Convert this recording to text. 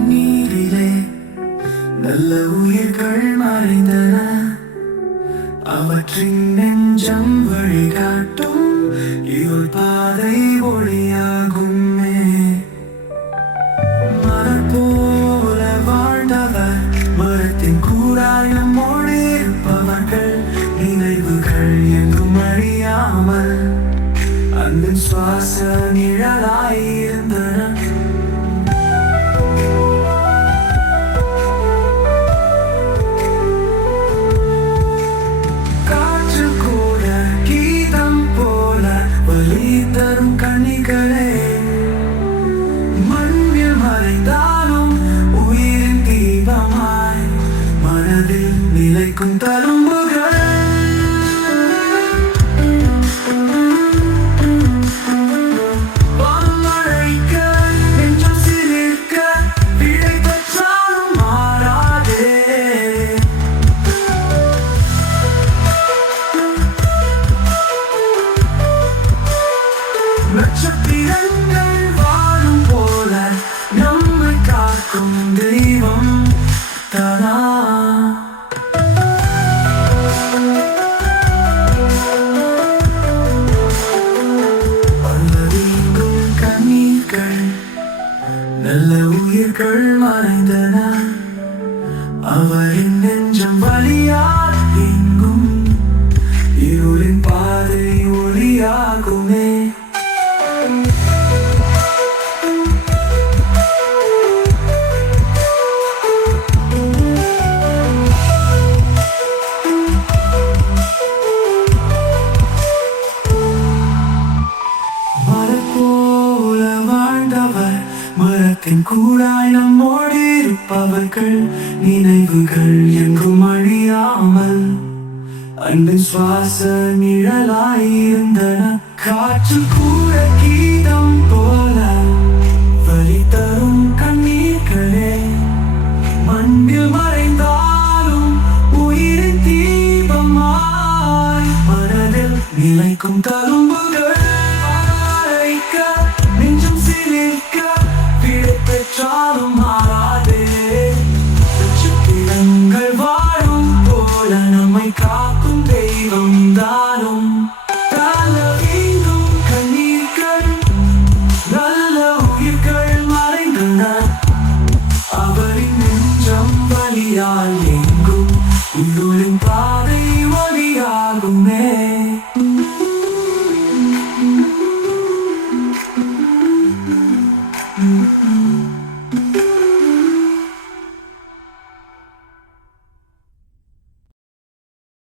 கண்ணீரிலே நல்ல உயிர்கள் மறைந்தன. அவற்றின் நெஞ்சம் வழிகாட்டும் இருள் பாதை ஒளியாகுமே. மலர் போல வாழ்ந்தவர் மரத்தின் கூடாயம் இருப்பவர்கள் நினைவுகள் எங்கும் அழியாமல் அன்பின் சுவாச நிழலாயிருந்தன. காற்று கூட கீதம் போல வலி தரும் கனிகளே, மண்ணில் மறைந்தாலும் உயிரின் தீபமாய் மனதில் நிலைக்கும் தழும்புகள். நட்சத்திரங்கள் வாழும் போல நம்மை காக்கும் தெய்வம் தானா. பலவீங்கும் கண்ணீர்கள் நல்ல உயிர்கள் மறைந்தன. அவரின் நெஞ்சம் வழியால் எங்கும் இருளின் பாதை ஒளியாகுமே. மரத்தின் கூடாய் நம்மோடு இருப்பவர்கள் நினைவுகள் எங்கும் அழியாமல் அன்பின் சுவாச நிழலாயிருந்தன. காற்று கூட கீதம் போல வலி தரும் கண்ணீர்களே, மண்ணில் மறைந்தாலும் உயிரின் தீபமாய் மனதில் நிலைக்கும் தழும்புகள். நெஞ்சம் சிலிர்க்க பெற்றாலும் மாறாதே. நட்சத்திரங்கள் வாழும் போல நம்மை காக்கும் தெய்வம் தானும். தலவீங்கும் கண்ணீர்கள் நல்ல உயிர்கள் மறைந்தன. அவரின் நெஞ்சம் வலியால் எங்கும் இருளின்